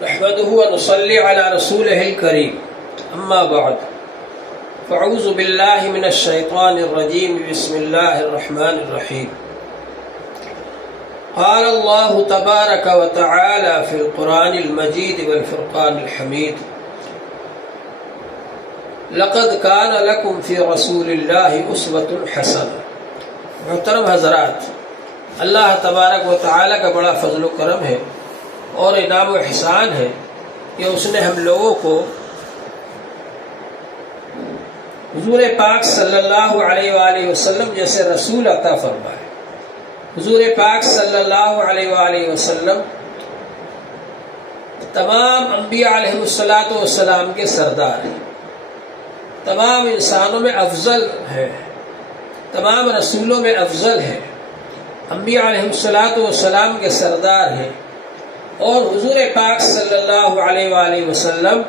نحمده ونصلي على رسوله الكريم أما بعد فأعوذ بالله من الشيطان الرجيم بسم الله الرحمن الرحيم قال الله تبارك وتعالى في القرآن المجيد والفرقان الحميد لقد كان لكم في رسول الله أسوة حسنة۔ محترم حضرات، اللہ تبارک و تعالیٰ کا بڑا فضل و کرم ہے اور انعام و احسان ہے کہ اس نے ہم لوگوں کو حضور پاک صلی اللہ علیہ وآلہ وسلم جیسے رسول عطا فرمائے۔ حضور پاک صلی اللہ علیہ وآلہ وسلم تمام انبیاء علیہ السلام کے سردار ہیں، تمام انسانوں میں افضل ہے، تمام رسولوں میں افضل ہے، انبیاء علیہ السلام کے سردار ہیں، اور حضور پاک صلی اللہ علیہ وآلہ وسلم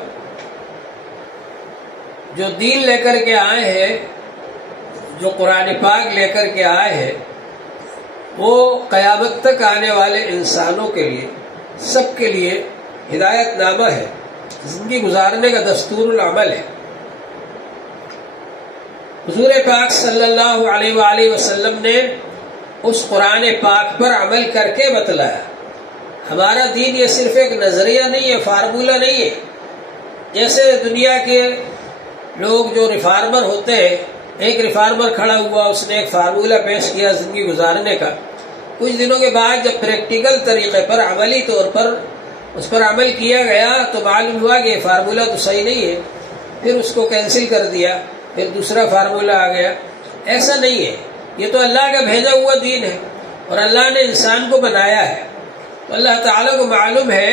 جو دین لے کر کے آئے ہیں، جو قرآن پاک لے کر کے آئے ہیں، وہ قیامت تک آنے والے انسانوں کے لیے، سب کے لیے ہدایت نامہ ہے، زندگی گزارنے کا دستور العمل ہے۔ حضور پاک صلی اللہ علیہ وآلہ وسلم نے اس قرآن پاک پر عمل کر کے بتلایا۔ ہمارا دین یہ صرف ایک نظریہ نہیں ہے، فارمولہ نہیں ہے۔ جیسے دنیا کے لوگ جو ریفارمر ہوتے ہیں، ایک ریفارمر کھڑا ہوا، اس نے ایک فارمولہ پیش کیا زندگی گزارنے کا، کچھ دنوں کے بعد جب پریکٹیکل طریقے پر عملی طور پر اس پر عمل کیا گیا تو معلوم ہوا کہ یہ فارمولہ تو صحیح نہیں ہے، پھر اس کو کینسل کر دیا، پھر دوسرا فارمولہ آ گیا۔ ایسا نہیں ہے، یہ تو اللہ کا بھیجا ہوا دین ہے اور اللہ نے انسان کو بنایا ہے، تو اللہ تعالیٰ کو معلوم ہے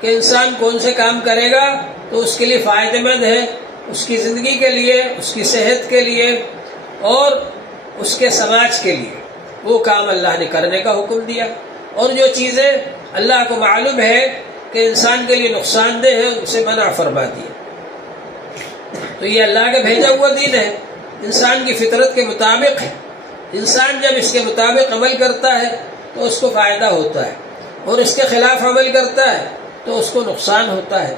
کہ انسان کون سے کام کرے گا تو اس کے لیے فائدہ مند ہے، اس کی زندگی کے لیے، اس کی صحت کے لیے اور اس کے سماج کے لیے، وہ کام اللہ نے کرنے کا حکم دیا، اور جو چیزیں اللہ کو معلوم ہے کہ انسان کے لیے نقصان دہ ہے ان سے منع فرما دیا۔ تو یہ اللہ کا بھیجا ہوا دین ہے، انسان کی فطرت کے مطابق ہے۔ انسان جب اس کے مطابق عمل کرتا ہے تو اس کو فائدہ ہوتا ہے، اور اس کے خلاف عمل کرتا ہے تو اس کو نقصان ہوتا ہے۔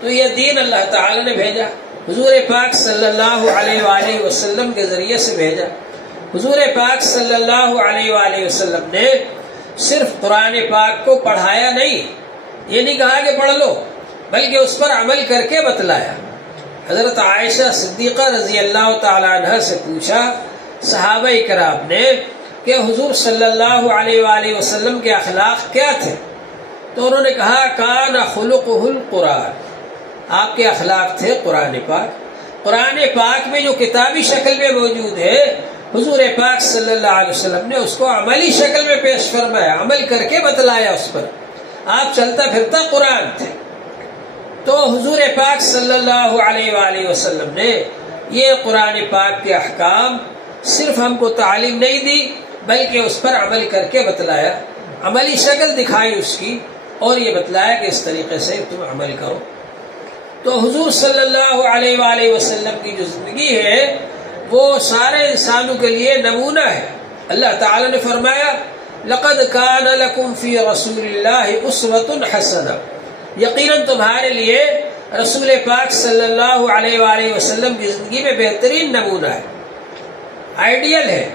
تو یہ دین اللہ تعالی نے بھیجا، حضور پاک صلی اللہ علیہ وآلہ وسلم کے ذریعے سے بھیجا۔ حضور پاک صلی اللہ علیہ وآلہ وسلم نے صرف قرآن پاک کو پڑھایا نہیں، یہ نہیں کہا کہ پڑھ لو، بلکہ اس پر عمل کر کے بتلایا۔ حضرت عائشہ صدیقہ رضی اللہ تعالی عنہ سے پوچھا صحابہ کرام نے کہ حضور صلی اللہ علیہ وآلہ وسلم کے اخلاق کیا تھے، تو انہوں نے کہا کان خلقہ القرآن، آپ کے اخلاق تھے قرآن پاک۔ قرآن پاک میں جو کتابی شکل میں موجود ہے، حضور پاک صلی اللہ علیہ وسلم نے اس کو عملی شکل میں پیش فرمایا، عمل کر کے بتلایا اس پر۔ آپ چلتا پھرتا قرآن تھے۔ تو حضور پاک صلی اللہ علیہ وآلہ وسلم نے یہ قرآن پاک کے احکام صرف ہم کو تعلیم نہیں دی، بلکہ اس پر عمل کر کے بتلایا، عملی شکل دکھائی اس کی، اور یہ بتلایا کہ اس طریقے سے تم عمل کرو۔ تو حضور صلی اللہ علیہ وآلہ وسلم کی جو زندگی ہے وہ سارے انسانوں کے لیے نمونہ ہے۔ اللہ تعالی نے فرمایا لقد کان لکم فی رسول اللہ اسوۃ حسنہ، یقیناً تمہارے لیے رسول پاک صلی اللہ علیہ وآلہ وسلم کی زندگی میں بہترین نمونہ ہے، آئیڈیل ہے،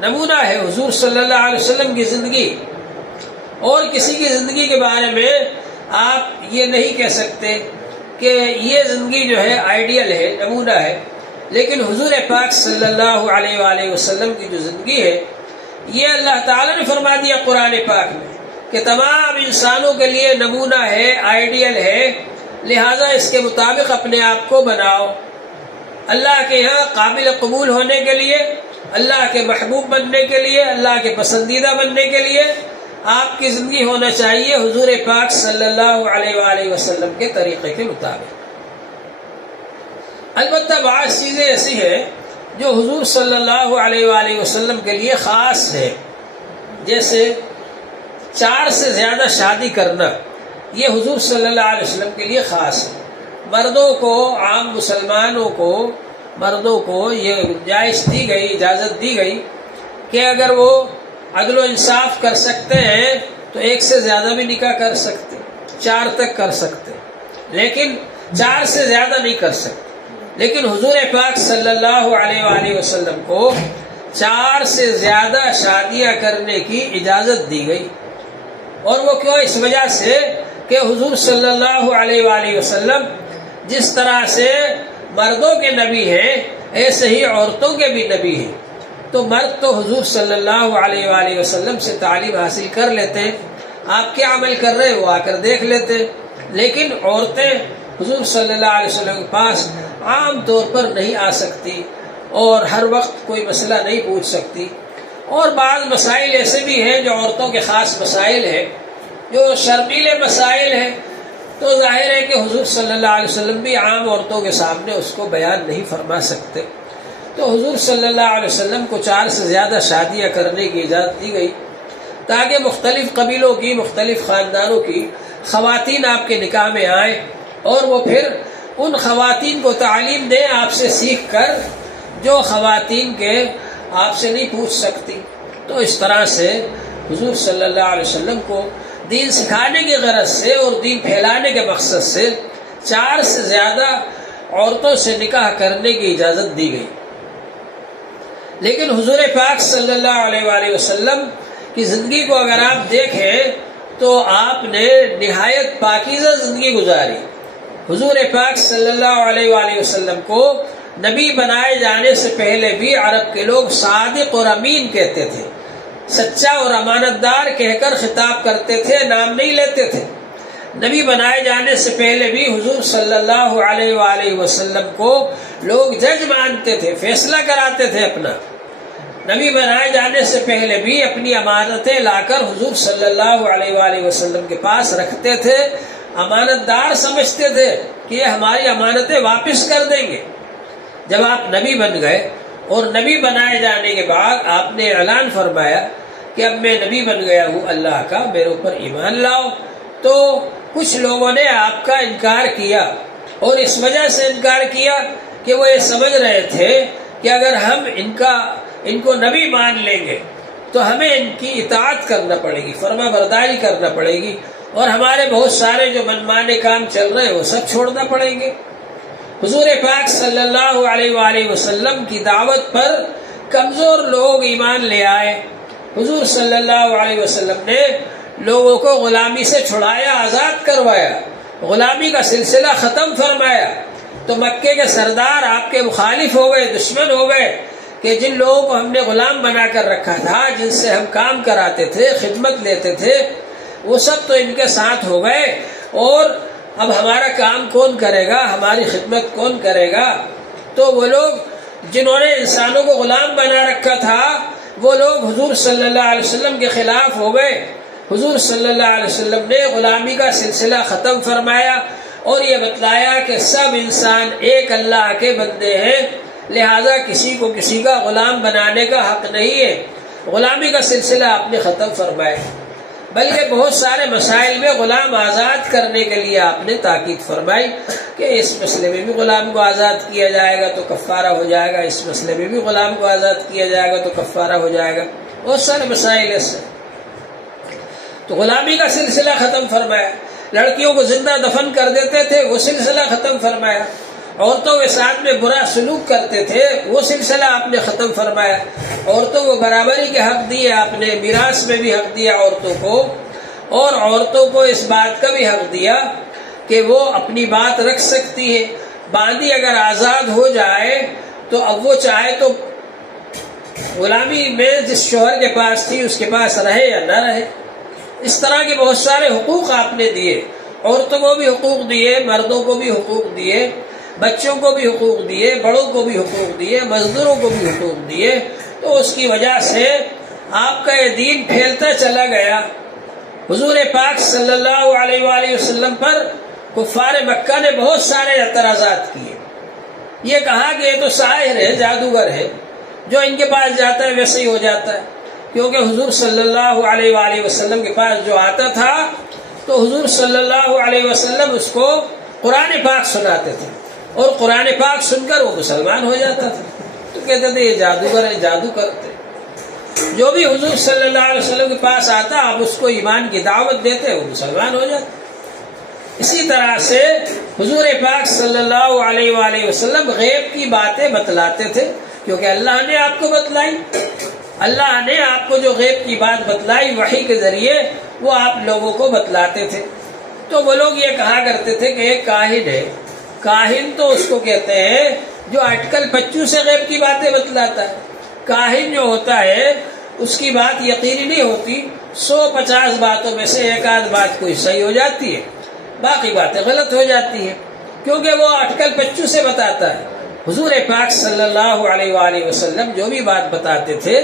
نمونہ ہے حضور صلی اللہ علیہ وسلم کی زندگی۔ اور کسی کی زندگی کے بارے میں آپ یہ نہیں کہہ سکتے کہ یہ زندگی جو ہے آئیڈیل ہے، نمونہ ہے، لیکن حضور پاک صلی اللہ علیہ وآلہ وسلم کی جو زندگی ہے یہ اللہ تعالیٰ نے فرما دیا قرآن پاک میں کہ تمام انسانوں کے لیے نمونہ ہے، آئیڈیل ہے، لہذا اس کے مطابق اپنے آپ کو بناؤ۔ اللہ کے یہاں قابل قبول ہونے کے لیے، اللہ کے محبوب بننے کے لیے، اللہ کے پسندیدہ بننے کے لیے آپ کی زندگی ہونا چاہیے حضور پاک صلی اللہ علیہ وآلہ وسلم کے طریقے کے مطابق۔ البتہ بعض چیزیں ایسی ہیں جو حضور صلی اللہ علیہ وآلہ وسلم کے لیے خاص ہے، جیسے 4 سے زیادہ شادی کرنا، یہ حضور صلی اللہ علیہ وسلم کے لیے خاص ہے۔ مردوں کو، عام مسلمانوں کو، مردوں کو یہ گنجائش دی گئی، اجازت دی گئی کہ اگر وہ عدل و انصاف کر سکتے ہیں تو 1 سے زیادہ بھی نکاح کر سکتے، 4 تک کر سکتے، لیکن 4 سے زیادہ نہیں کر سکتے۔ لیکن حضور پاک صلی اللہ علیہ وآلہ وسلم کو 4 سے زیادہ شادیاں کرنے کی اجازت دی گئی، اور وہ کیوں؟ اس وجہ سے کہ حضور صلی اللہ علیہ وآلہ وسلم جس طرح سے مردوں کے نبی ہیں ایسے ہی عورتوں کے بھی نبی ہیں۔ تو مرد تو حضور صلی اللہ علیہ وآلہ وسلم سے تعلیم حاصل کر لیتے ہیں، آپ کیا عمل کر رہے ہیں وہ آ کر دیکھ لیتے ہیں، لیکن عورتیں حضور صلی اللہ علیہ وسلم کے پاس عام طور پر نہیں آ سکتی اور ہر وقت کوئی مسئلہ نہیں پوچھ سکتی، اور بعض مسائل ایسے بھی ہیں جو عورتوں کے خاص مسائل ہیں، جو شرمیلے مسائل ہیں، تو ظاہر ہے کہ حضور صلی اللہ علیہ وسلم بھی عام عورتوں کے سامنے اس کو بیان نہیں فرما سکتے۔ تو حضور صلی اللہ علیہ وسلم کو 4 سے زیادہ شادیاں کرنے کی اجازت دی گئی تاکہ مختلف قبیلوں کی، مختلف خاندانوں کی خواتین آپ کے نکاح میں آئیں، اور وہ پھر ان خواتین کو تعلیم دیں آپ سے سیکھ کر، جو خواتین کے آپ سے نہیں پوچھ سکتی۔ تو اس طرح سے حضور صلی اللہ علیہ وسلم کو دین سکھانے کی غرض سے اور دین پھیلانے کے مقصد سے 4 سے زیادہ عورتوں سے نکاح کرنے کی اجازت دی گئی۔ لیکن حضور پاک صلی اللہ علیہ وآلہ وسلم کی زندگی کو اگر آپ دیکھیں تو آپ نے نہایت پاکیزہ زندگی گزاری۔ حضور پاک صلی اللہ علیہ وآلہ وسلم کو نبی بنائے جانے سے پہلے بھی عرب کے لوگ صادق اور امین کہتے تھے، سچا اور امانت دار کہہ کر خطاب کرتے تھے، نام نہیں لیتے تھے۔ نبی بنائے جانے سے پہلے بھی حضور صلی اللہ علیہ وآلہ وسلم کو لوگ جج مانتے تھے، فیصلہ کراتے تھے اپنا۔ نبی بنائے جانے سے پہلے بھی اپنی امانتیں لا کر حضور صلی اللہ علیہ وآلہ وسلم کے پاس رکھتے تھے، امانت دار سمجھتے تھے کہ یہ ہماری امانتیں واپس کر دیں گے۔ جب آپ نبی بن گئے اور نبی بنائے جانے کے بعد آپ نے اعلان فرمایا کہ اب میں نبی بن گیا ہوں اللہ کا، میرے اوپر ایمان لاؤ، تو کچھ لوگوں نے آپ کا انکار کیا، اور اس وجہ سے انکار کیا کہ وہ یہ سمجھ رہے تھے کہ اگر ہم ان کو نبی مان لیں گے تو ہمیں ان کی اطاعت کرنا پڑے گی، فرما برداری کرنا پڑے گی، اور ہمارے بہت سارے جو منمانے کام چل رہے ہیں وہ سب چھوڑنا پڑیں گے۔ حضور پاک صلی اللہ علیہ وآلہ وسلم کی دعوت پر کمزور لوگ ایمان لے آئے۔ حضور صلی اللہ علیہ وسلم نے لوگوں کو غلامی سے چھڑایا، آزاد کروایا، غلامی کا سلسلہ ختم فرمایا۔ تو مکے کے سردار آپ کے مخالف ہو گئے، دشمن ہو گئے، کہ جن لوگوں کو ہم نے غلام بنا کر رکھا تھا، جن سے ہم کام کراتے تھے، خدمت لیتے تھے، وہ سب تو ان کے ساتھ ہو گئے، اور اب ہمارا کام کون کرے گا، ہماری خدمت کون کرے گا؟ تو وہ لوگ جنہوں نے انسانوں کو غلام بنا رکھا تھا، وہ لوگ حضور صلی اللہ علیہ وسلم کے خلاف ہو گئے۔ حضور صلی اللہ علیہ وسلم نے غلامی کا سلسلہ ختم فرمایا اور یہ بتلایا کہ سب انسان ایک اللہ کے بندے ہیں، لہذا کسی کو کسی کا غلام بنانے کا حق نہیں ہے۔ غلامی کا سلسلہ آپ نے ختم فرمایا، بلکہ بہت سارے مسائل میں غلام آزاد کرنے کے لیے آپ نے تاکید فرمائی کہ اس مسئلے میں بھی غلام کو آزاد کیا جائے گا تو کفارہ ہو جائے گا، اس مسئلے میں بھی غلام کو آزاد کیا جائے گا تو کفارہ ہو جائے گا، بہت سارے مسائل ایسے۔ تو غلامی کا سلسلہ ختم فرمایا، لڑکیوں کو زندہ دفن کر دیتے تھے وہ سلسلہ ختم فرمایا، عورتوں کے ساتھ میں برا سلوک کرتے تھے وہ سلسلہ آپ نے ختم فرمایا، عورتوں کو برابری کے حق دیے آپ نے، میراث میں بھی حق دیا عورتوں کو، اور عورتوں کو اس بات کا بھی حق دیا کہ وہ اپنی بات رکھ سکتی ہے۔ باندی اگر آزاد ہو جائے تو اب وہ چاہے تو غلامی میں جس شوہر کے پاس تھی اس کے پاس رہے یا نہ رہے۔ اس طرح کے بہت سارے حقوق آپ نے دیے، عورتوں کو بھی حقوق دیے، مردوں کو بھی حقوق دیے، بچوں کو بھی حقوق دیے، بڑوں کو بھی حقوق دیے، مزدوروں کو بھی حقوق دیے۔ تو اس کی وجہ سے آپ کا یہ دین پھیلتا چلا گیا۔ حضور پاک صلی اللہ علیہ وآلہ وسلم پر کفار مکہ نے بہت سارے اعتراضات کیے، یہ کہا کہ یہ تو ساحر ہے، جادوگر ہے، جو ان کے پاس جاتا ہے ویسے ہی ہو جاتا ہے، کیونکہ حضور صلی اللہ علیہ وآلہ وسلم کے پاس جو آتا تھا تو حضور صلی اللہ علیہ وسلم اس کو قرآن پاک سناتے تھے، اور قرآن پاک سن کر وہ مسلمان ہو جاتا تھا۔ تو کہتے تھے یہ جادوگر ہے، جادو کرتے۔ جو بھی حضور صلی اللہ علیہ وسلم کے پاس آتا آپ اس کو ایمان کی دعوت دیتے وہ مسلمان ہو جاتا۔ اسی طرح سے حضور پاک صلی اللہ علیہ وآلہ وسلم غیب کی باتیں بتلاتے تھے، کیونکہ اللہ نے آپ کو بتلائی، اللہ نے آپ کو جو غیب کی بات بتلائی وحی کے ذریعے وہ آپ لوگوں کو بتلاتے تھے۔ تو وہ لوگ یہ کہا کرتے تھے کہ ایک کاہن ہے، کاہن تو اس کو کہتے ہیں جو اٹکل پچو سے غیب کی باتیں بتلاتا ہے۔ کاہن جو ہوتا ہے اس کی بات یقینی نہیں ہوتی، 150 باتوں میں سے ایک آدھ بات کوئی صحیح ہو جاتی ہے، باقی باتیں غلط ہو جاتی ہیں، کیونکہ وہ اٹکل پچو سے بتاتا ہے۔ حضور پاک صلی اللہ علیہ وآلہ وسلم جو بھی بات بتاتے تھے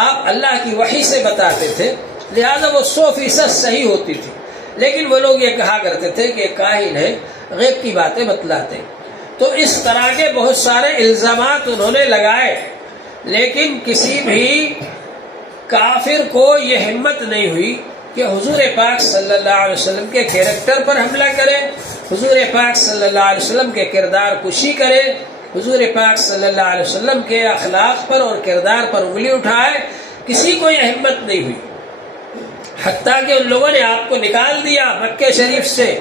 آپ اللہ کی وحی سے بتاتے تھے، لہذا وہ 100% صحیح ہوتی تھی۔ لیکن وہ لوگ یہ کہا کرتے تھے کہ کاہن ہے، غیب کی باتیں بتلاتے۔ تو اس طرح کے بہت سارے الزامات انہوں نے لگائے، لیکن کسی بھی کافر کو یہ ہمت نہیں ہوئی کہ حضور پاک صلی اللہ علیہ وسلم کے کیریکٹر پر حملہ کرے، حضور پاک صلی اللہ علیہ وسلم کے کردار کشی کرے، حضور پاک صلی اللہ علیہ وسلم کے اخلاق پر اور کردار پر انگلی اٹھائے۔ کسی کو یہ ہمت نہیں ہوئی، حتیٰ کہ ان لوگوں نے آپ کو نکال دیا مکہ شریف سے،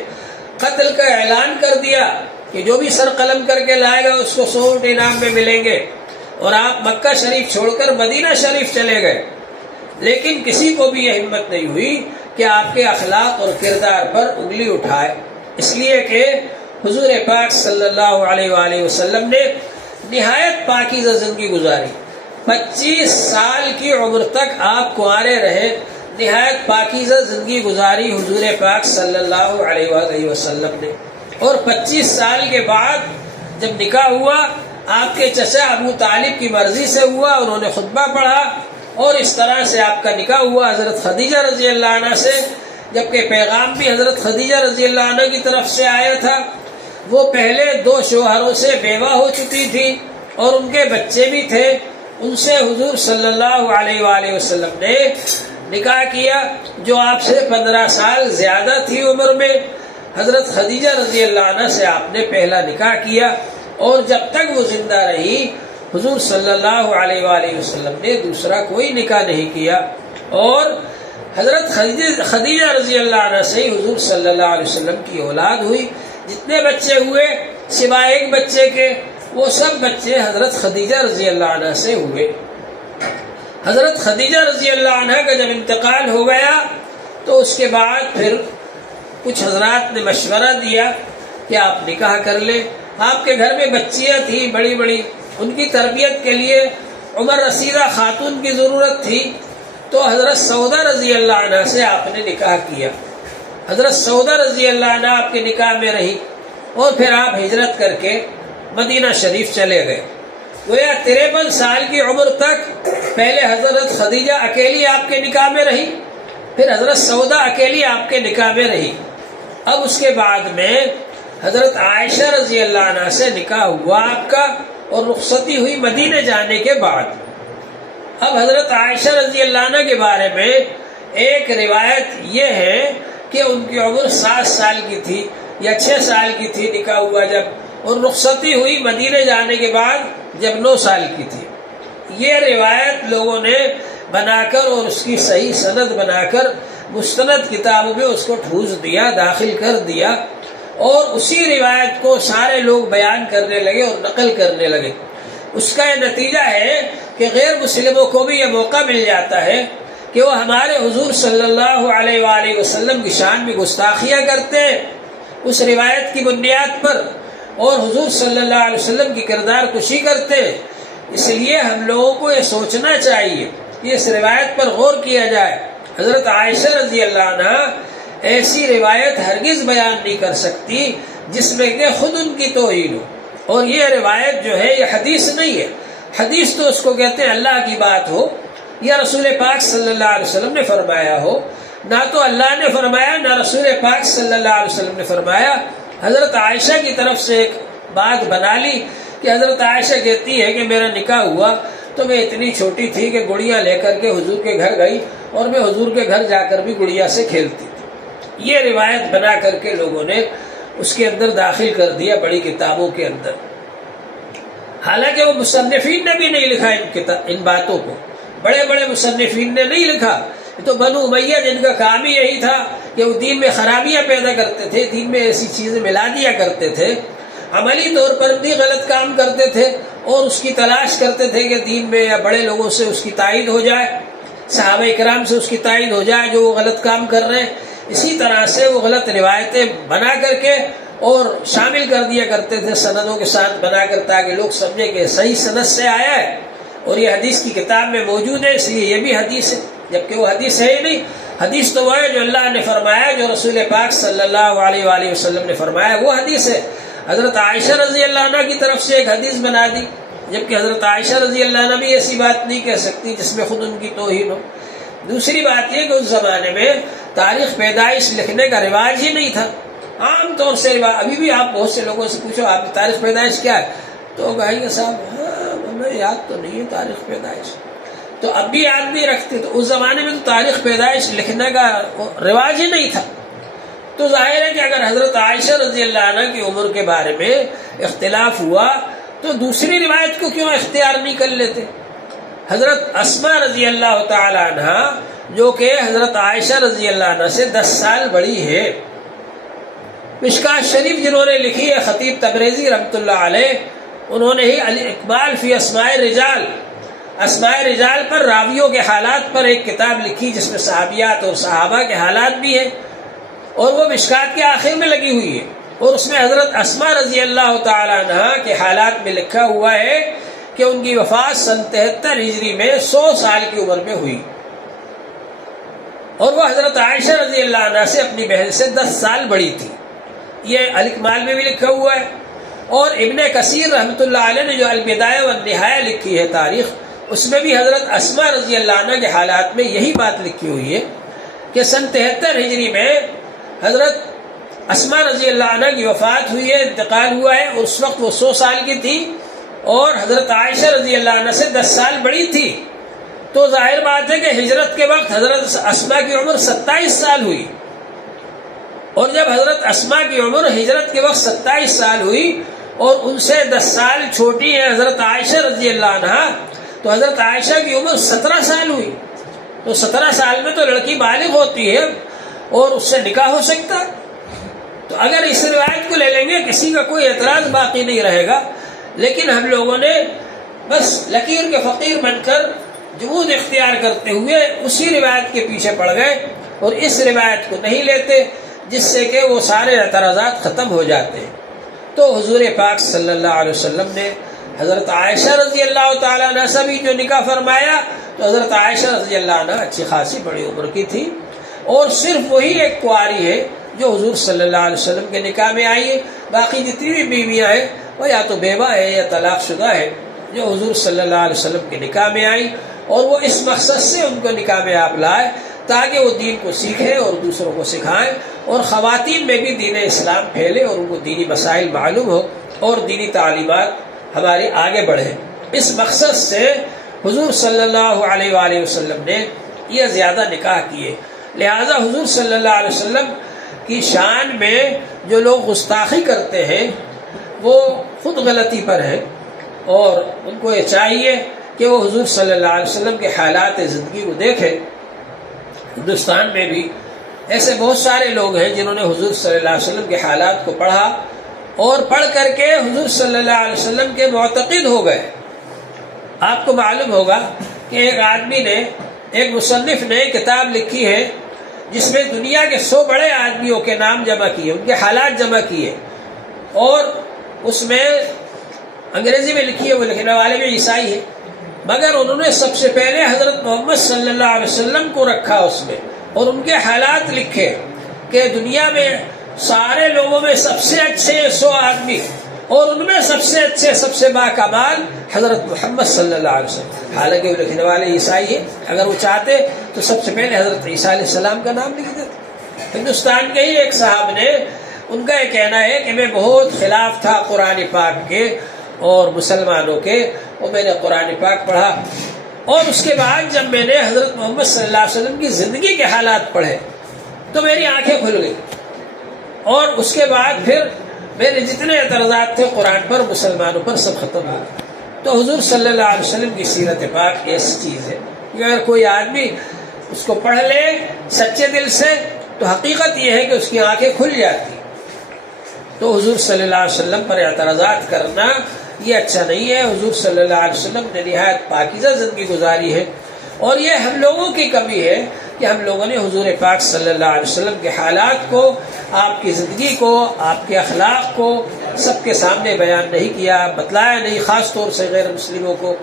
قتل کا اعلان کر دیا کہ جو بھی سر قلم کر کے لائے گا اس کو 100 اونٹ انعام میں ملیں گے، اور آپ مکہ شریف چھوڑ کر مدینہ شریف چلے گئے۔ لیکن کسی کو بھی یہ ہمت نہیں ہوئی کہ آپ کے اخلاق اور کردار پر انگلی اٹھائے، اس لیے کہ حضور پاک صلی اللہ علیہ وآلہ وسلم نے نہایت پاکیزہ زندگی گزاری، 25 سال کی عمر تک آپ کنوارے رہے، نہایت پاکیزہ زندگی گزاری حضور پاک صلی اللہ علیہ وآلہ وسلم نے۔ اور 25 سال کے بعد جب نکاح ہوا، آپ کے چچا ابو طالب کی مرضی سے ہوا، انہوں نے خطبہ پڑھا اور اس طرح سے آپ کا نکاح ہوا حضرت خدیجہ رضی اللہ عنہ سے، جبکہ پیغام بھی حضرت خدیجہ رضی اللہ عنہ کی طرف سے آیا تھا۔ وہ پہلے 2 شوہروں سے بیوہ ہو چکی تھی اور ان کے بچے بھی تھے، ان سے حضور صلی اللہ علیہ وآلہ وسلم نے نکاح کیا، جو آپ سے 15 سال زیادہ تھی عمر میں۔ حضرت خدیجہ رضی اللہ عنہ سے آپ نے پہلا نکاح کیا، اور جب تک وہ زندہ رہی حضور صلی اللہ علیہ وآلہ وسلم نے دوسرا کوئی نکاح نہیں کیا، اور حضرت خدیجہ رضی اللہ عنہ سے ہی حضور صلی اللہ علیہ وسلم کی اولاد ہوئی۔ جتنے بچے ہوئے سوائے ایک بچے کے، وہ سب بچے حضرت خدیجہ رضی اللہ عنہ سے ہوئے۔ حضرت خدیجہ رضی اللہ عنہ کا جب انتقال ہو گیا تو اس کے بعد پھر کچھ حضرات نے مشورہ دیا کہ آپ نکاح کر لیں۔ آپ کے گھر میں بچیاں تھیں بڑی بڑی، ان کی تربیت کے لیے عمر رسیدہ خاتون کی ضرورت تھی، تو حضرت سودا رضی اللہ عنہ سے آپ نے نکاح کیا۔ حضرت سودا رضی اللہ عنہ آپ کے نکاح میں رہی، اور پھر آپ ہجرت کر کے مدینہ شریف چلے گئے۔ گویا 53 سال کی عمر تک پہلے حضرت خدیجہ اکیلی آپ کے نکاح میں رہی، پھر حضرت سودا اکیلی آپ کے نکاح میں رہی۔ اب اس کے بعد میں حضرت عائشہ رضی اللہ عنہ سے نکاح ہوا آپ کا، اور رخصتی ہوئی مدینے جانے کے بعد۔ اب حضرت عائشہ رضی اللہ عنہ کے بارے میں ایک روایت یہ ہے کہ ان کی عمر 7 سال کی تھی یا 6 سال کی تھی نکاح ہوا جب، اور رخصتی ہوئی مدینے جانے کے بعد جب 9 سال کی تھی۔ یہ روایت لوگوں نے بنا کر اور اس کی صحیح سند بنا کر مستند کتابوں میں اس کو ٹھوس دیا، داخل کر دیا، اور اسی روایت کو سارے لوگ بیان کرنے لگے اور نقل کرنے لگے۔ اس کا یہ نتیجہ ہے کہ غیر مسلموں کو بھی یہ موقع مل جاتا ہے کہ وہ ہمارے حضور صلی اللہ علیہ وآلہ وسلم کی شان میں گستاخیاں کرتے ہیں اس روایت کی بنیاد پر، اور حضور صلی اللہ علیہ وسلم کی کردار کشی کرتے ہیں۔ اس لیے ہم لوگوں کو یہ سوچنا چاہیے کہ اس روایت پر غور کیا جائے۔ حضرت عائشہ رضی اللہ عنہ ایسی روایت ہرگز بیان نہیں کر سکتی جس میں کہ خود ان کی توہین ہو، اور یہ روایت جو ہے یہ حدیث نہیں ہے۔ حدیث تو اس کو کہتے ہیں اللہ کی بات ہو یا رسول پاک صلی اللہ علیہ وسلم نے فرمایا ہو، نہ تو اللہ نے فرمایا نہ رسول پاک صلی اللہ علیہ وسلم نے فرمایا۔ حضرت عائشہ کی طرف سے ایک بات بنا لی کہ حضرت عائشہ کہتی ہے کہ میرا نکاح ہوا تو میں اتنی چھوٹی تھی کہ گڑیا لے کر کے حضور کے گھر گئی، اور میں حضور کے گھر جا کر بھی گڑیا سے کھیلتی تھی۔ یہ روایت بنا کر کے لوگوں نے اس کے اندر داخل کر دیا بڑی کتابوں کے اندر، حالانکہ وہ مصنفین نے بھی نہیں لکھا ان باتوں کو، بڑے بڑے مصنفین نے نہیں لکھا۔ تو بنو امیہ جن کا کام ہی یہی تھا کہ وہ دین میں خرابیاں پیدا کرتے تھے، دین میں ایسی چیزیں ملا دیا کرتے تھے، عملی طور پر بھی غلط کام کرتے تھے اور اس کی تلاش کرتے تھے کہ دین میں یا بڑے لوگوں سے اس کی تائید ہو جائے، صحابہ کرام سے اس کی تائید ہو جائے جو وہ غلط کام کر رہے ہیں۔ اسی طرح سے وہ غلط روایتیں بنا کر کے اور شامل کر دیا کرتے تھے سندوں کے ساتھ بنا کر، تاکہ لوگ سمجھے کہ صحیح سند سے آیا ہے اور یہ حدیث کی کتاب میں موجود ہے، اس لیے یہ بھی حدیث ہے، جبکہ وہ حدیث ہے ہی نہیں۔ حدیث تو وہ ہے جو اللہ نے فرمایا، جو رسول پاک صلی اللہ علیہ وآلہ وسلم نے فرمایا، وہ حدیث ہے۔ حضرت عائشہ رضی اللہ عنہ کی طرف سے ایک حدیث بنا دی، جبکہ حضرت عائشہ رضی اللہ عنہ بھی ایسی بات نہیں کہہ سکتی جس میں خود ان کی توہین ہو۔ دوسری بات یہ کہ اس زمانے میں تاریخ پیدائش لکھنے کا رواج ہی نہیں تھا۔ عام طور سے ابھی بھی آپ بہت سے لوگوں سے پوچھو آپ کی تاریخ پیدائش کیا ہے، تو کہیں گے صاحب ہاں ہمیں یاد تو نہیں ہے تاریخ پیدائش، تو اب بھی یاد نہیں رکھتے۔ تو اس زمانے میں تو تاریخ پیدائش لکھنے کا رواج ہی نہیں تھا۔ تو ظاہر ہے کہ اگر حضرت عائشہ رضی اللہ عنہ کی عمر کے بارے میں اختلاف ہوا تو دوسری روایت کو کیوں اختیار نہیں کر لیتے؟ حضرت اسماء رضی اللہ تعالی عنہ جو کہ حضرت عائشہ رضی اللہ عنہ سے 10 سال بڑی ہے، مشکات شریف جنہوں نے لکھی ہے خطیب تبریزی رحمۃ اللہ علیہ، انہوں نے ہی الاقبال فی اسماء رجال، اسماء رجال پر راویوں کے حالات پر ایک کتاب لکھی جس میں صحابیات اور صحابہ کے حالات بھی ہیں، اور وہ مشکات کے آخر میں لگی ہوئی ہے، اور اس میں حضرت اسماء رضی اللہ تعالی عنہ کے حالات میں لکھا ہوا ہے کہ ان کی وفات سن 73 ہجری میں 100 سال کی عمر میں ہوئی، اور وہ حضرت عائشہ رضی اللہ عنہ سے اپنی بہن سے 10 سال بڑی تھی۔ یہ الکمال میں بھی لکھا ہوا ہے، اور ابن کثیر رحمۃ اللہ علیہ نے جو البدایہ والنہایہ لکھی ہے تاریخ، اس میں بھی حضرت اسماء رضی اللہ عنہ کے حالات میں یہی بات لکھی ہوئی ہے کہ سن 73 ہجری میں حضرت اسماء رضی اللہ عنہ کی وفات ہوئی ہے، انتقال ہوا ہے، اور اس وقت وہ 100 سال کی تھی اور حضرت عائشہ رضی اللہ عنہ سے 10 سال بڑی تھی۔ تو ظاہر بات ہے کہ ہجرت کے وقت حضرت اسماء کی عمر 27 سال ہوئی، اور جب حضرت اسماء کی عمر ہجرت کے وقت 27 سال ہوئی اور ان سے 10 سال چھوٹی ہے حضرت عائشہ رضی اللہ عنہ، تو حضرت عائشہ کی عمر 17 سال ہوئی۔ تو 17 سال میں تو لڑکی بالغ ہوتی ہے اور اس سے نکاح ہو سکتا ہے۔ تو اگر اس روایت کو لے لیں گے کسی کا کوئی اعتراض باقی نہیں رہے گا، لیکن ہم لوگوں نے بس لکیر کے فقیر بن کر جمود اختیار کرتے ہوئے اسی روایت کے پیچھے پڑ گئے اور اس روایت کو نہیں لیتے، جس سے کہ وہ سارے اعتراضات ختم ہو جاتے ہیں۔ تو حضور پاک صلی اللہ علیہ وسلم نے حضرت عائشہ رضی اللہ تعالیٰ عنہ سے بھی جو نکاح فرمایا، تو حضرت عائشہ رضی اللہ عنہ اچھی خاصی بڑی عمر کی تھی، اور صرف وہی ایک کنواری ہے جو حضور صلی اللہ علیہ وسلم کے نکاح میں آئی ہے۔ باقی جتنی بھی بیویاں ہیں وہ یا تو بیوہ ہے یا طلاق شدہ ہے جو حضور صلی اللہ علیہ وسلم کے نکاح میں آئی، اور وہ اس مقصد سے ان کو نکاح میں آپ لائے تاکہ وہ دین کو سیکھیں اور دوسروں کو سکھائیں، اور خواتین میں بھی دین اسلام پھیلے اور ان کو دینی مسائل معلوم ہو اور دینی تعلیمات ہماری آگے بڑھے۔ اس مقصد سے حضور صلی اللہ علیہ وآلہ وسلم نے یہ زیادہ نکاح کیے۔ لہذا حضور صلی اللہ علیہ وسلم کی شان میں جو لوگ گستاخی کرتے ہیں وہ خود غلطی پر ہیں، اور ان کو یہ چاہیے کہ وہ حضور صلی اللہ علیہ وسلم کے حالات زندگی کو دیکھیں۔ ہندوستان میں بھی ایسے بہت سارے لوگ ہیں جنہوں نے حضور صلی اللہ علیہ وسلم کے حالات کو پڑھا اور پڑھ کر کے حضور صلی اللہ علیہ وسلم کے معتقد ہو گئے۔ آپ کو معلوم ہوگا کہ ایک آدمی نے، ایک مصنف نے کتاب لکھی ہے جس میں دنیا کے 100 بڑے آدمیوں کے نام جمع کیے، ان کے حالات جمع کیے، اور اس میں انگریزی میں لکھی ہے، وہ لکھنے والے بھی عیسائی ہے، مگر انہوں نے سب سے پہلے حضرت محمد صلی اللہ علیہ وسلم کو رکھا اس میں، اور ان کے حالات لکھے کہ دنیا میں سارے لوگوں میں سب سے اچھے 100 آدمی، اور ان میں سب سے اچھے، سب سے باکمال حضرت محمد صلی اللہ علیہ وسلم۔ حالانکہ وہ لکھنے والے عیسائی ہیں، اگر وہ چاہتے تو سب سے پہلے حضرت عیسیٰ علیہ السلام کا نام لکھ دیتے۔ ہندوستان کے ہی ایک صاحب نے، ان کا یہ کہنا ہے کہ میں بہت خلاف تھا قرآن پاک کے اور مسلمانوں کے، اور میں نے قرآن پاک پڑھا، اور اس کے بعد جب میں نے حضرت محمد صلی اللہ علیہ وسلم کی زندگی کے حالات پڑھے تو میری آنکھیں کھل گئی، اور اس کے بعد پھر میرے جتنے اعتراضات تھے قرآن پر، مسلمانوں پر، سب ختم ہو گئے۔ تو حضور صلی اللہ علیہ وسلم کی سیرت پاک ایسی چیز ہے کہ اگر کوئی آدمی اس کو پڑھ لے سچے دل سے تو حقیقت یہ ہے کہ اس کی آنکھیں کھل جاتی. تو حضور صلی اللہ علیہ وسلم پر اعتراضات کرنا یہ اچھا نہیں ہے. حضور صلی اللہ علیہ وسلم نے نہایت پاکیزہ زندگی گزاری ہے، اور یہ ہم لوگوں کی کمی ہے کہ ہم لوگوں نے حضور پاک صلی اللہ علیہ وسلم کے حالات کو، آپ کی زندگی کو، آپ کے اخلاق کو سب کے سامنے بیان نہیں کیا، بتلایا نہیں. خاص طور سے غیر مسلموں کو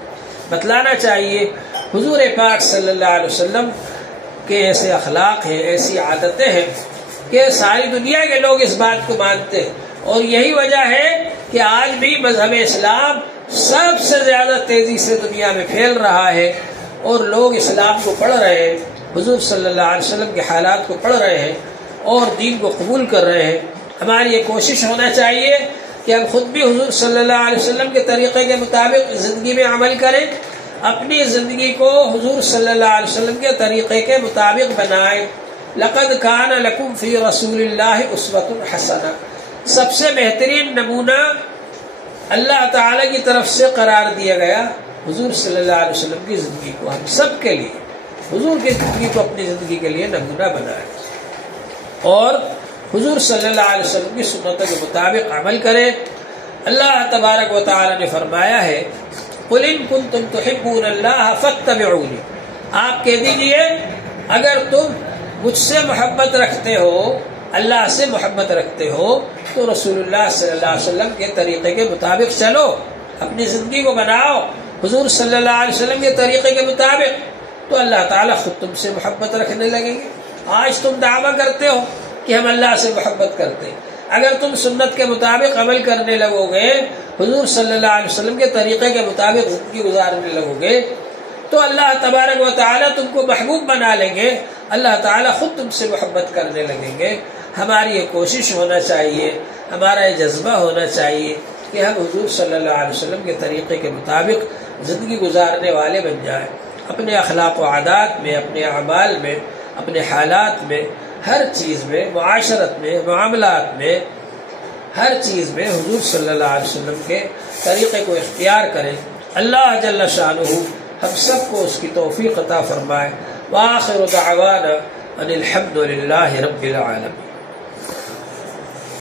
بتلانا چاہیے. حضور پاک صلی اللہ علیہ وسلم کے ایسے اخلاق ہیں، ایسی عادتیں ہیں کہ ساری دنیا کے لوگ اس بات کو مانتے ہیں. اور یہی وجہ ہے کہ آج بھی مذہب اسلام سب سے زیادہ تیزی سے دنیا میں پھیل رہا ہے، اور لوگ اسلام کو پڑھ رہے ہیں، حضور صلی اللہ علیہ وسلم کے حالات کو پڑھ رہے ہیں اور دین کو قبول کر رہے ہیں. ہماری یہ کوشش ہونا چاہیے کہ ہم خود بھی حضور صلی اللہ علیہ وسلم کے طریقے کے مطابق زندگی میں عمل کریں، اپنی زندگی کو حضور صلی اللہ علیہ وسلم کے طریقے کے مطابق بنائیں. لقد کان لکم فی رسول اللہ اسوۃ حسنہ، سب سے بہترین نمونہ اللہ تعالی کی طرف سے قرار دیا گیا حضور صلی اللہ علیہ وسلم کی زندگی کو. ہم سب کے لیے حضور کی زندگی کو اپنی زندگی کے لیے نمونہ بنائیں اور حضور صلی اللہ علیہ وسلم کی سنتوں کے مطابق عمل کریں. اللہ تبارک و تعالی نے فرمایا ہے قل ان کنتم تحبون اللہ فاتبعونی، آپ کہہ دیجئے اگر تم مجھ سے محبت رکھتے ہو، اللہ سے محبت رکھتے ہو، تو رسول اللہ صلی اللہ علیہ وسلم کے طریقے کے مطابق چلو، اپنی زندگی کو بناؤ حضور صلی اللہ علیہ وسلم کے طریقے کے مطابق، تو اللہ تعالیٰ خود تم سے محبت رکھنے لگیں گے. آج تم دعویٰ کرتے ہو کہ ہم اللہ سے محبت کرتے ہیں، اگر تم سنت کے مطابق عمل کرنے لگو گے، حضور صلی اللہ علیہ وسلم کے طریقے کے مطابق زندگی گزارنے لگو گے، تو اللہ تبارک و تعالیٰ تم کو محبوب بنا لیں گے، اللہ تعالیٰ خود تم سے محبت کرنے لگیں گے. ہماری یہ کوشش ہونا چاہیے، ہمارا یہ جذبہ ہونا چاہیے کہ ہم حضور صلی اللہ علیہ وسلم کے طریقے کے مطابق زندگی گزارنے والے بن جائیں. اپنے اخلاق و عادات میں، اپنے اعمال میں، اپنے حالات میں، ہر چیز میں، معاشرت میں، معاملات میں، ہر چیز میں حضور صلی اللہ علیہ وسلم کے طریقے کو اختیار کریں. اللہ جل شانہ ہم سب کو اس کی توفیق عطا فرمائے. وآخر دعوانا ان الحمد للہ رب العالمین.